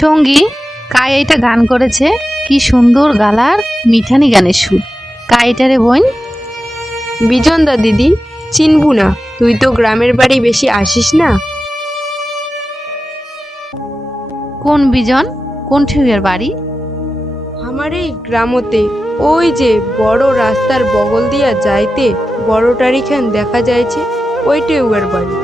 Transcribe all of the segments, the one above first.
সঙ্গী কায় এটা গান করেছে, কি সুন্দর গালার মিঠানি গানের সুর। কায় এটা রে বোন? বিজন দা দিদি, চিনবু না, তুই তো গ্রামের বাড়ি বেশি আসিস না। কোন বিজন? কোন ঠিউয়ের বাড়ি? আমার এই গ্রামতে, ওই যে বড় রাস্তার বগল দিয়া যাইতে বড় টারিখান দেখা যাইছে, ওইটাই উয়ার বাড়ি।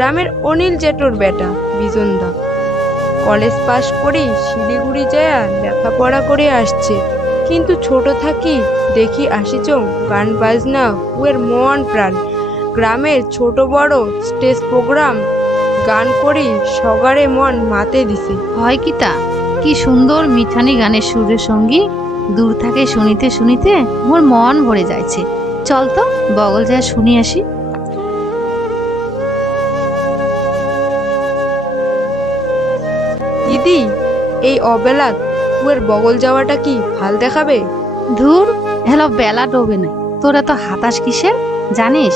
গ্রামের অনিল জেঠোর বেটা বিজন দা কলেজ পাশ করে শিলিগুড়ি যায় লেখাপড়া করে আসছে, কিন্তু ছোট থাকি দেখি আসিছ গান বাজনা উয়ের মন প্রাণ। গ্রামের ছোট বড় স্টেজ প্রোগ্রাম গান করি সগারে মন মাতে দিছে। হয় কি তা? কি সুন্দর মিঠানি গানের সুরের সঙ্গী, দূর থেকে শুনিতে শুনিতে মোর মন ভরে যাচ্ছে। চল তো বগল যায় শুনি আসি। দিদি, এই অবেলাত উয়ের বগল যাওয়াটা কি ভাল দেখাবে? ধুর, হেলো বেলা ডোবে নাই, তোরা তো হাতাশ কিসের জানিস?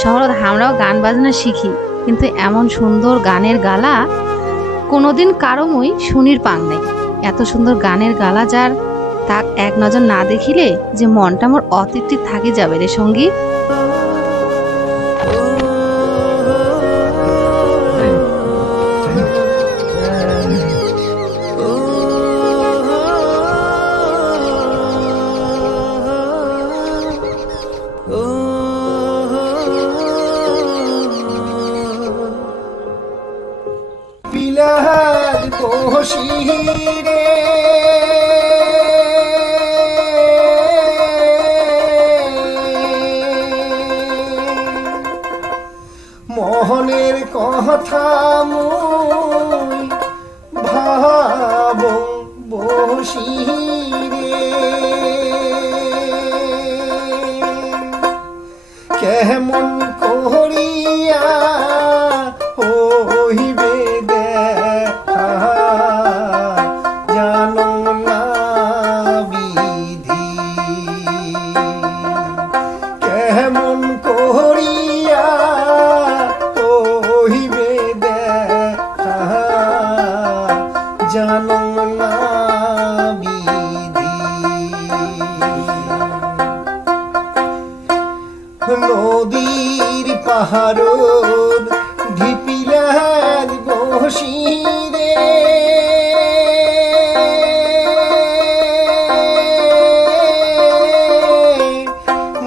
শহরত আমরাও গান বাজনা শিখি, কিন্তু এমন সুন্দর গানের গালা কোনোদিন কারো মই শুনির পাং নাই। এত সুন্দর গানের গালা যার, তাক এক নজর না দেখিলে যে মনটা মোর অতৃপ্তি থাকে যাবে রে সঙ্গী। বিলাস বসিরে মোহনের কথা মুই ভাব বসিরে কেমন করিয়া হইবে দেখা জানো না বিধি, কেমন করিয়া হইবে দেখা জানো না বিধি। নদীর পাহাড় ঢিপিলার বসিরে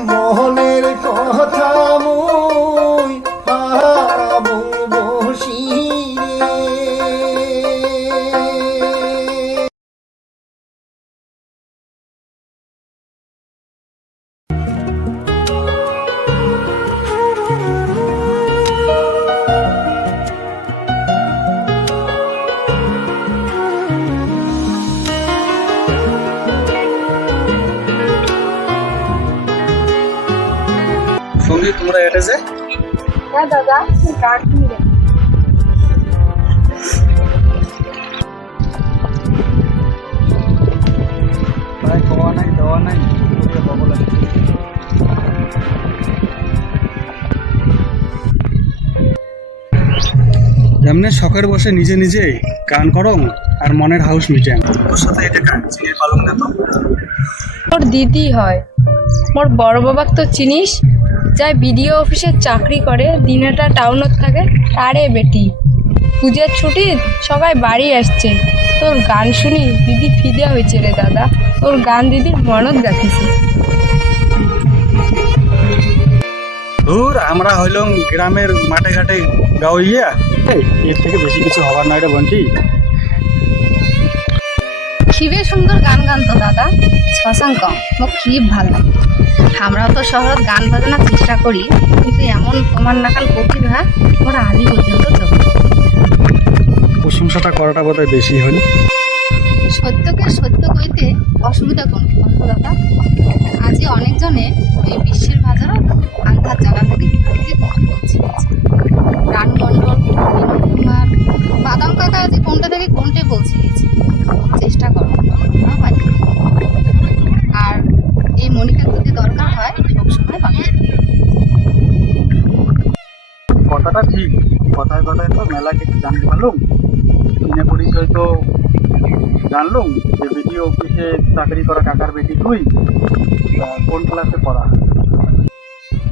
মোহনের কথা মুই ভাব বসিরে। সঙ্গী তোমরা এটা যে হ্যাঁ দাদা, গান শুনবে। খাওয়া নাই দেওয়া নাই বগল আছে। এমনি শখের বসে নিজে নিজে গান করং আর মনের হাউস মিটেন। তোর সাথে এটা গান চিনে পালং না তো? তোর দিদি হয়, মোর বড় বাবাক তো চিনিস, যাই বিডিও অফিসে চাকরি করে, দিনেটা টাউনত থাকে। আরে বেটি, পূজার ছুটি সবাই বাড়ি আসছে, তোর গান শুনি দিদি ফিদে হয়েছে রে দাদা। তোর গান দিদির মনত গাথিছে। ধুর, আমরা হইলাম গ্রামের মাঠে ঘাটে গাওয়াইয়া, এর থেকে বেশি কিছু হবার নয় রে বন্টি। খিবে সুন্দর গান গান তো দাদা, শশাঙ্ক মোক খুব ভাল লাগে। আমরাও তো শহরত গান বাজনার চেষ্টা করি, কিন্তু এমন তোমার নাকাল প্রতিভা ওরা আজই পর্যন্ত চোখে। প্রশংসাটা করাটা বোধহয় বেশি হল। সত্যকে সত্য কইতে অসুবিধা কোন দাদা? আজই অনেকজনে এই বিশ্বের বাজারও আন্ধার জায়গা থেকে রানু মণ্ডল, বিনোদ কুমার, বাদাম কাকা আজ কোনটা থেকে কোনটে পৌঁছে গেছে। চেষ্টা করো, আমরাও পারি। আর এই মনিকার যদি দরকার হয় সবসময় পাবে। কথাটা ঠিক, কথায় কথায় তো মেলা কিছু জানতে পারলাম। চিনে পরিচয় তো জানলাম যে বিডিও অফিসে চাকরি করা কাকার বেটি তুই। তা কোন ক্লাসে পড়া?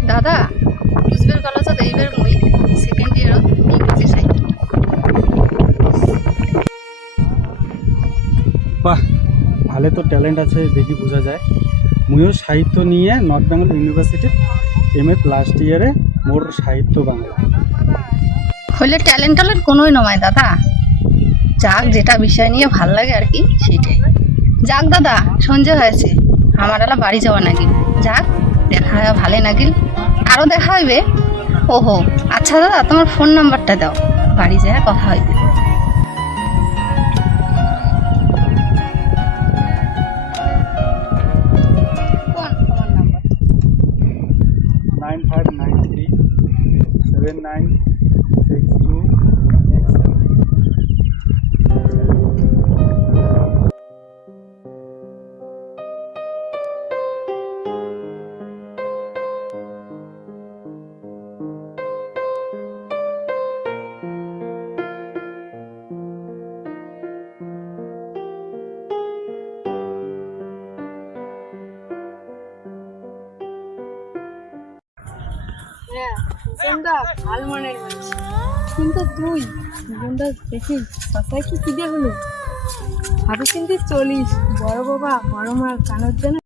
দাদা কুচবিহার কলেজত এইবার মই সেকেন্ড ইয়ারত ইংরেজি সাহিত্য। বাহ, ভালো তো ট্যালেন্ট আছে দেখি বোঝা যায়। মুইও সাহিত্য নিয়ে নর্থ বেঙ্গল ইউনিভার্সিটির MA লাস্ট ইয়ারে, মোর সাহিত্য বাংলা। হইলে ট্যালেন্ট কোনোই নয় দাদা, যাক যেটা বিষয় নিয়ে ভাল লাগে আর কি সেটাই। যাক দাদা, সঞ্জয় হয়েছে, আমার এলা বাড়ি যাওয়া নাকি। যাক দেখা হয় ভালো নাকি, আরও দেখা হইবে। ওহো আচ্ছা দাদা, তোমার ফোন নাম্বারটা দাও, বাড়ি যায় কথা হইবে। কোন তোমার নাম্বার? 9593796267। হ্যাঁ বিজনদা ভাল মনের মানুষ, কিন্তু তুই বিজনদা দেখি কথায় কি দিয়ে হলো? ভাবি কিন্তু চলিস, বড় বাবা বড় মার কানের যেন